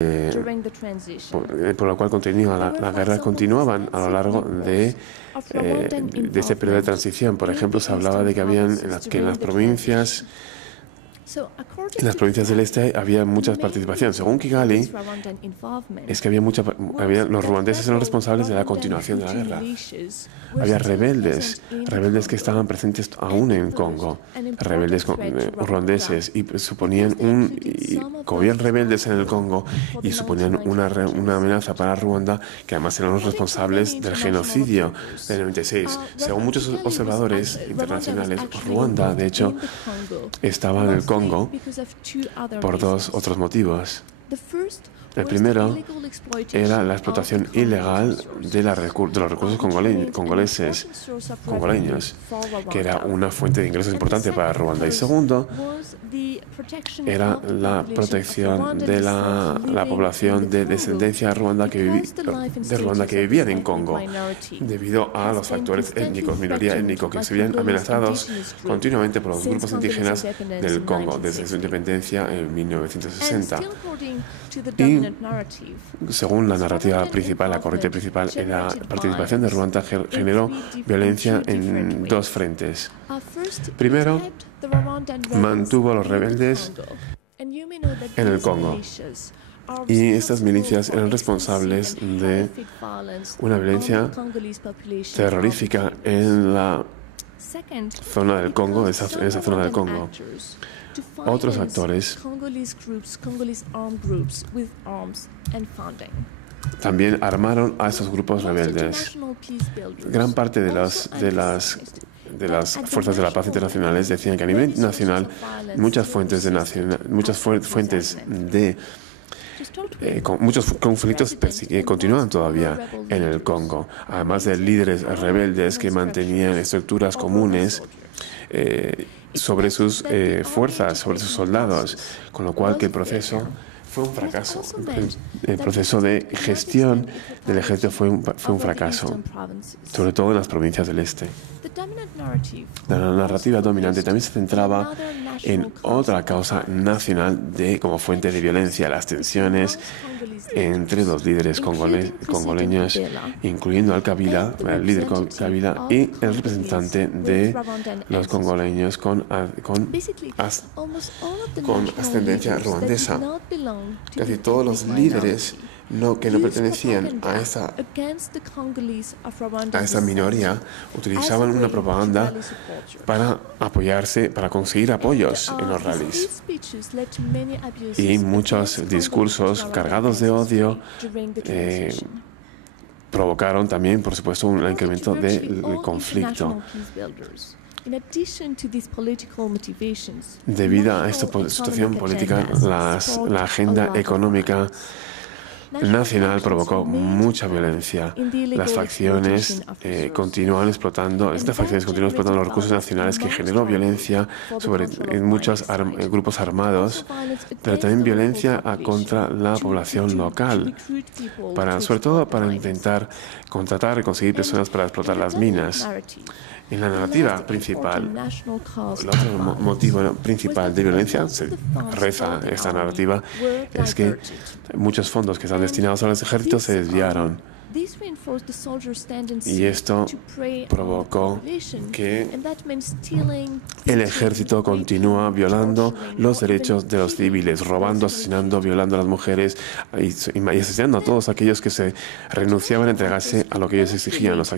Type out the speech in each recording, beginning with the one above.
por lo cual las guerras continuaban a lo largo de este periodo de transición. Por ejemplo, se hablaba de que en las provincias del este había mucha participación. Según Kigali, es que los ruandeses eran responsables de la continuación de la guerra. Había rebeldes que estaban presentes aún en Congo, rebeldes ruandeses, y como habían rebeldes en el Congo y suponían una amenaza para Ruanda, que además eran los responsables del genocidio del 96. Según muchos observadores internacionales, Ruanda, de hecho, estaba en el Congo por dos otros motivos. El primero era la explotación ilegal de los recursos congoleños, que era una fuente de ingresos importante para Ruanda. Y segundo, era la protección de la población de descendencia ruanda que vivían en Congo, debido a los factores étnicos, minoría étnico, que se veían amenazados continuamente por los grupos indígenas del Congo desde su independencia en 1960. Y según la narrativa principal, la corriente principal, la participación de Ruanda generó violencia en dos frentes. Primero, mantuvo a los rebeldes en el Congo, y estas milicias eran responsables de una violencia terrorífica en la zona del Congo, en esa zona del Congo. Otros actores también armaron a esos grupos rebeldes. Gran parte de las fuerzas de la paz internacionales decían que a nivel nacional muchos conflictos continúan todavía en el Congo, además de líderes rebeldes que mantenían estructuras comunes sobre sus fuerzas, sobre sus soldados, con lo cual que el proceso fue un fracaso. El proceso de gestión del ejército fue un fracaso, sobre todo en las provincias del este. La narrativa dominante también se centraba en otra causa nacional como fuente de violencia, las tensiones entre los líderes congoleños, incluyendo al Kabila, el líder Kabila, y el representante de los congoleños con ascendencia ruandesa. Casi todos los líderes que no pertenecían a esa minoría utilizaban una propaganda para conseguir apoyos en los rallies. Y muchos discursos cargados de odio provocaron también, por supuesto, un incremento del conflicto. Debido a esta situación política, la agenda económica nacional provocó mucha violencia. Las facciones continúan explotando los recursos nacionales, que generó violencia en muchos grupos armados, pero también violencia contra la población local, sobre todo para intentar contratar y conseguir personas para explotar las minas. En la narrativa principal, el otro motivo principal de violencia, se reza esta narrativa, es que muchos fondos que están destinados a los ejércitos se desviaron. Y esto provocó que el ejército continúa violando los derechos de los civiles, robando, asesinando, violando a las mujeres y asesinando a todos aquellos que se renunciaban a entregarse a lo que ellos exigían. Los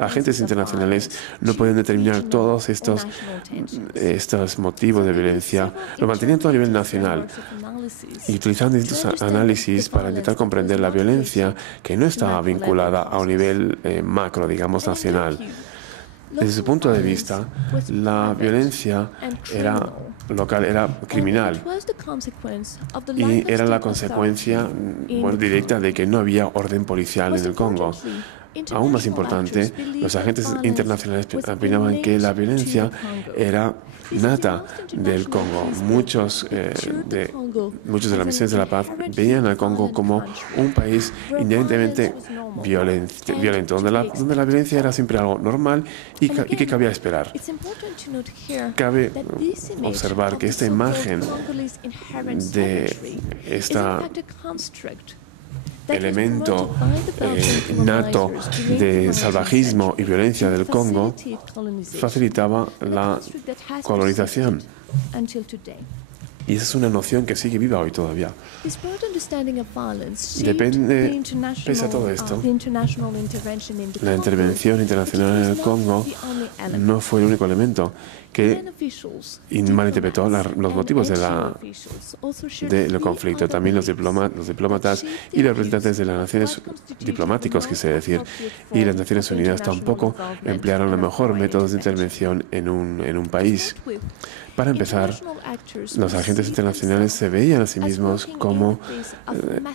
agentes internacionales no pueden determinar todos estos motivos de violencia. Lo mantenían todo a nivel nacional y utilizando distintos análisis para intentar comprender la violencia que no estaba vinculada a un nivel macro, digamos, nacional. Desde su punto de vista, la violencia local era criminal y era la consecuencia directa de que no había orden policial en el Congo. aún más importante, los agentes internacionales opinaban que la violencia era nata del Congo. Muchos de las misiones de la paz veían al Congo como un país inherentemente violento, donde la violencia era siempre algo normal y que cabía esperar. Cabe observar que esta imagen de elemento nato de salvajismo y violencia del Congo facilitaba la colonización. Y esa es una noción que sigue viva hoy todavía. Pese a todo esto, la intervención internacional en el Congo no fue el único elemento que malinterpretó los motivos del conflicto. También los diplomatas y los representantes de las naciones diplomáticos, quise decir, y las Naciones Unidas tampoco emplearon los mejores métodos de intervención en un país. Para empezar, los agentes internacionales se veían a sí mismos como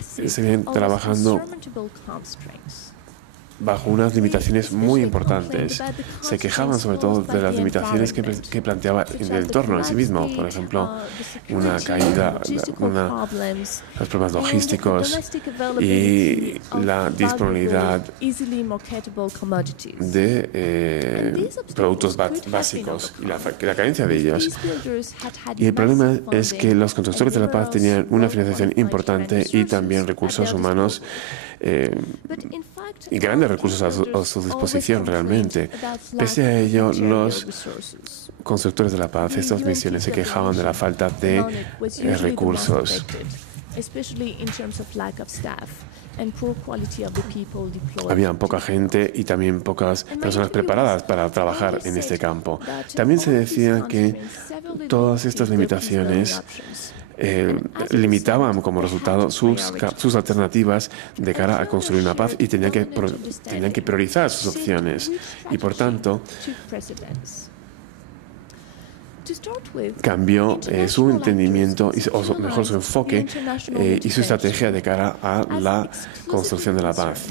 se veían trabajando bajo unas limitaciones muy importantes. Se quejaban sobre todo de las limitaciones que planteaba el entorno en sí mismo. Por ejemplo, una caída, los problemas logísticos y la disponibilidad de productos básicos y la carencia de ellos. Y el problema es que los constructores de la paz tenían una financiación importante y también recursos humanos y grandes recursos a su disposición realmente. Pese a ello, los constructores de la paz, estas misiones, se quejaban de la falta de recursos. Había poca gente y también pocas personas preparadas para trabajar en este campo. También se decía que todas estas limitaciones limitaban como resultado sus alternativas de cara a construir una paz y tenían que priorizar sus opciones. Y por tanto, cambió su entendimiento, o mejor su enfoque y su estrategia de cara a la construcción de la paz.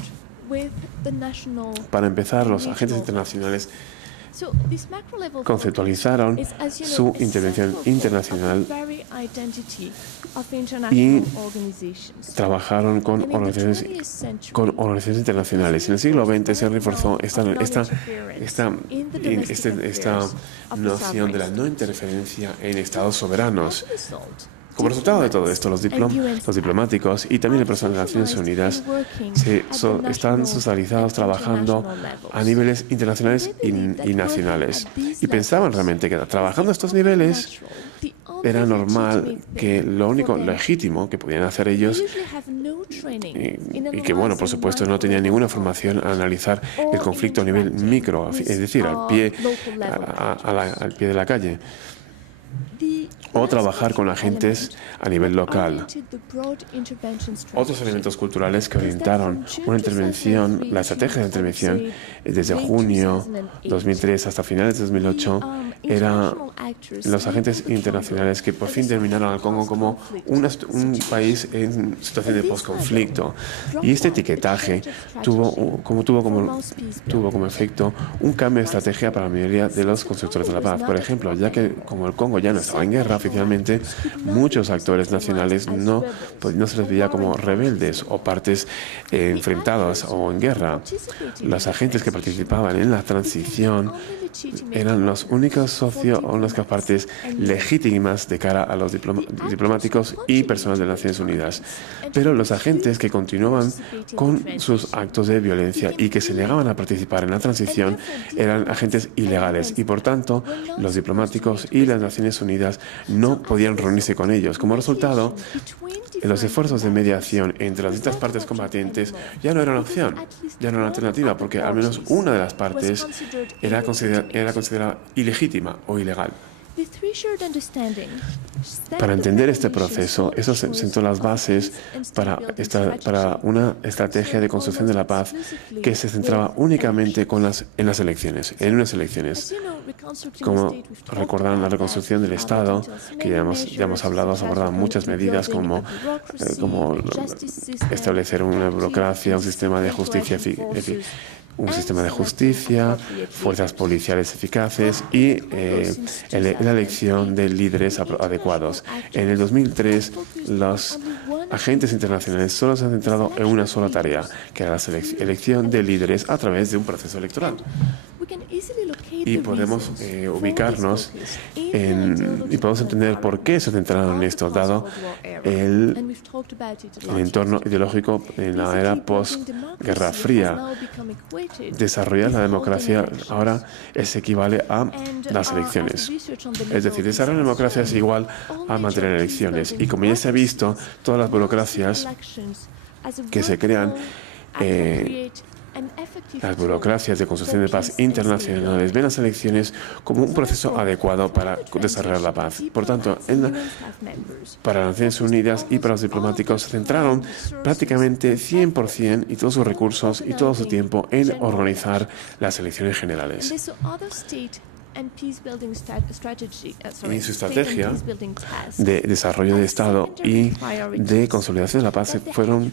Para empezar, los agentes internacionales conceptualizaron su intervención internacional y trabajaron con organizaciones internacionales. En el siglo XX se reforzó esta noción de la no interferencia en estados soberanos. Como resultado de todo esto, los diplomáticos y también el personal de las Naciones Unidas están socializados trabajando a niveles internacionales y nacionales. Y pensaban realmente que trabajando a estos niveles era normal que lo único legítimo que podían hacer ellos, y que, bueno, por supuesto, no tenían ninguna formación a analizar el conflicto a nivel micro, es decir, al pie de la calle, o trabajar con agentes a nivel local. Otros elementos culturales que orientaron la estrategia de intervención desde junio 2003 hasta finales de 2008 eran los agentes internacionales que por fin terminaron al Congo como un país en situación de posconflicto. Y este etiquetaje tuvo como efecto un cambio de estrategia para la mayoría de los constructores de la paz. Por ejemplo, ya que como el Congo ya no estaba en guerra oficialmente, muchos actores nacionales no se les veía como rebeldes o partes enfrentadas o en guerra. Los agentes que participaban en la transición eran los únicos socios o las partes legítimas de cara a los diplomáticos y personal de las Naciones Unidas. Pero los agentes que continuaban con sus actos de violencia y que se negaban a participar en la transición eran agentes ilegales y, por tanto, los diplomáticos y las Naciones Unidas no podían reunirse con ellos. Como resultado, los esfuerzos de mediación entre las distintas partes combatientes ya no eran opción, ya no era una alternativa, porque al menos una de las partes era considerada ilegítima o ilegal. Para entender este proceso, eso sentó las bases para una estrategia de construcción de la paz que se centraba únicamente en las elecciones, en unas elecciones. Como recordarán la reconstrucción del Estado, que ya hemos hablado, se abordaban muchas medidas como establecer una burocracia, un sistema de justicia, fuerzas policiales eficaces y la elección de líderes adecuados. En el 2003, los agentes internacionales solo se han centrado en una sola tarea, que era la elección de líderes a través de un proceso electoral. Y podemos ubicarnos y podemos entender por qué se centraron en esto, dado el entorno ideológico en la era post-Guerra Fría. Desarrollar la democracia ahora equivale a las elecciones. Es decir, desarrollar la democracia es igual a mantener elecciones. Y como ya se ha visto, todas las burocracias que se crean, las burocracias de construcción de paz internacionales ven las elecciones como un proceso adecuado para desarrollar la paz. Por tanto, para las Naciones Unidas y para los diplomáticos se centraron prácticamente 100% y todos sus recursos y todo su tiempo en organizar las elecciones generales. Y su estrategia de desarrollo de Estado y de consolidación de la paz fueron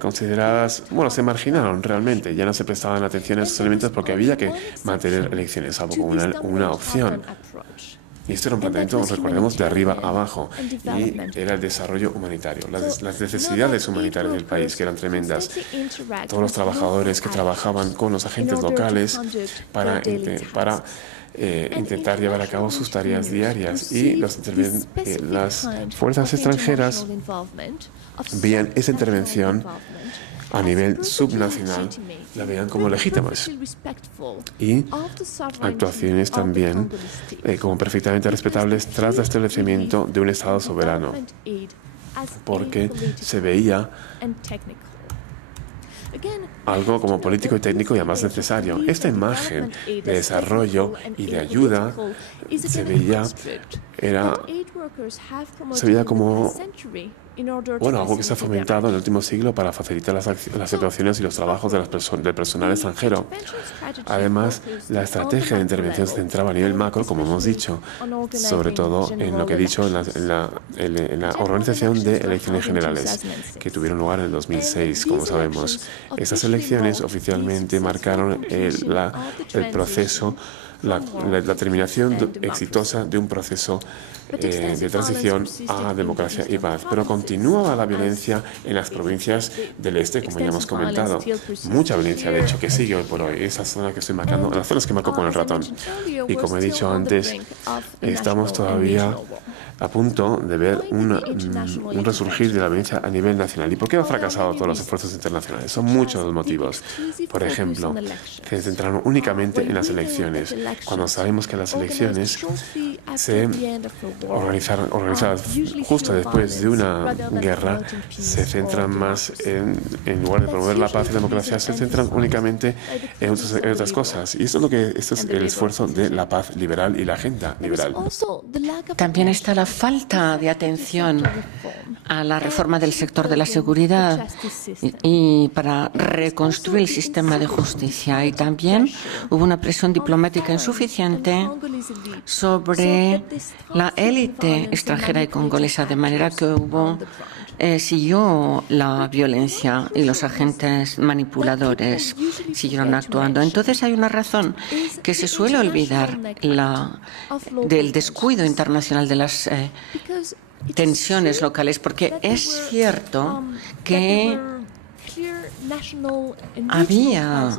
consideradas, se marginaron realmente, ya no se prestaban atención a esos elementos porque había que mantener elecciones, salvo como una opción. Y esto era un planteamiento, recordemos, de arriba a abajo, y era el desarrollo humanitario, las necesidades humanitarias del país, que eran tremendas. Todos los trabajadores que trabajaban con los agentes locales para intentar llevar a cabo sus tareas diarias, y las fuerzas extranjeras veían esa intervención a nivel subnacional, la veían como legítimas, y actuaciones también como perfectamente respetables tras el establecimiento de un Estado soberano, porque se veía algo como político y técnico y además necesario. Esta imagen de desarrollo y de ayuda se veía como algo que se ha fomentado en el último siglo para facilitar las situaciones y los trabajos del personal extranjero. Además, la estrategia de intervención se centraba a nivel macro, como hemos dicho, sobre todo en lo que he dicho en la organización de elecciones generales que tuvieron lugar en el 2006, como sabemos. Estas elecciones oficialmente marcaron el proceso, la terminación exitosa de un proceso de transición a democracia y paz. Pero continuaba la violencia en las provincias del este, como ya hemos comentado. Mucha violencia, de hecho, que sigue hoy por hoy. Esas zonas que estoy marcando, las zonas que marco con el ratón. Y como he dicho antes, estamos todavía a punto de ver un resurgir de la violencia a nivel nacional. ¿Y por qué han fracasado todos los esfuerzos internacionales? Son muchos los motivos. Por ejemplo, se centraron únicamente en las elecciones, cuando sabemos que las elecciones se organizadas justo después de una guerra se centran más en lugar de promover la paz y la democracia, se centran únicamente en otras cosas. Y esto es el esfuerzo de la paz liberal y la agenda liberal. También está la falta de atención a la reforma del sector de la seguridad y para reconstruir el sistema de justicia. Y también hubo una presión diplomática insuficiente sobre la élite extranjera y congolesa, de manera que siguió la violencia y los agentes manipuladores siguieron actuando. Entonces hay una razón que se suele olvidar del descuido internacional de las tensiones locales, porque es cierto que había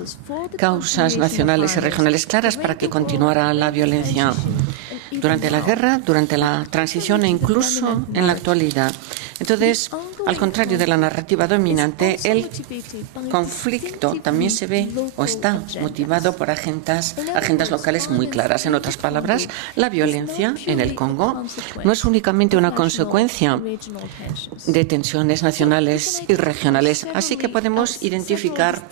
causas nacionales y regionales claras para que continuara la violencia durante la guerra, durante la transición e incluso en la actualidad. Entonces, al contrario de la narrativa dominante, el conflicto también se ve o está motivado por agendas locales muy claras. En otras palabras, la violencia en el Congo no es únicamente una consecuencia de tensiones nacionales y regionales, así que podemos identificar